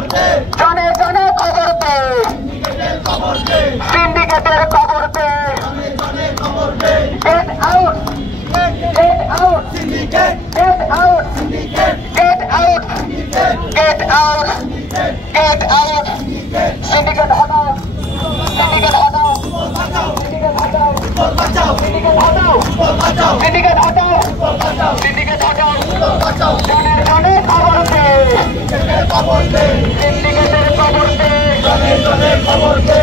জনে জনে খবর দে সিন্ডিকেটের খবর দে get out get out syndicate get out syndicate get out get out get out syndicate হটাও সিন্ডিকেট হটাও সিন্ডিকেট হটাও সিন্ডিকেট হটাও সিন্ডিকেট হটাও সিন্ডিকেট হটাও জনে জনে খবর দে সিন্ডিকেটের খবর দে জনে জনে খবর দে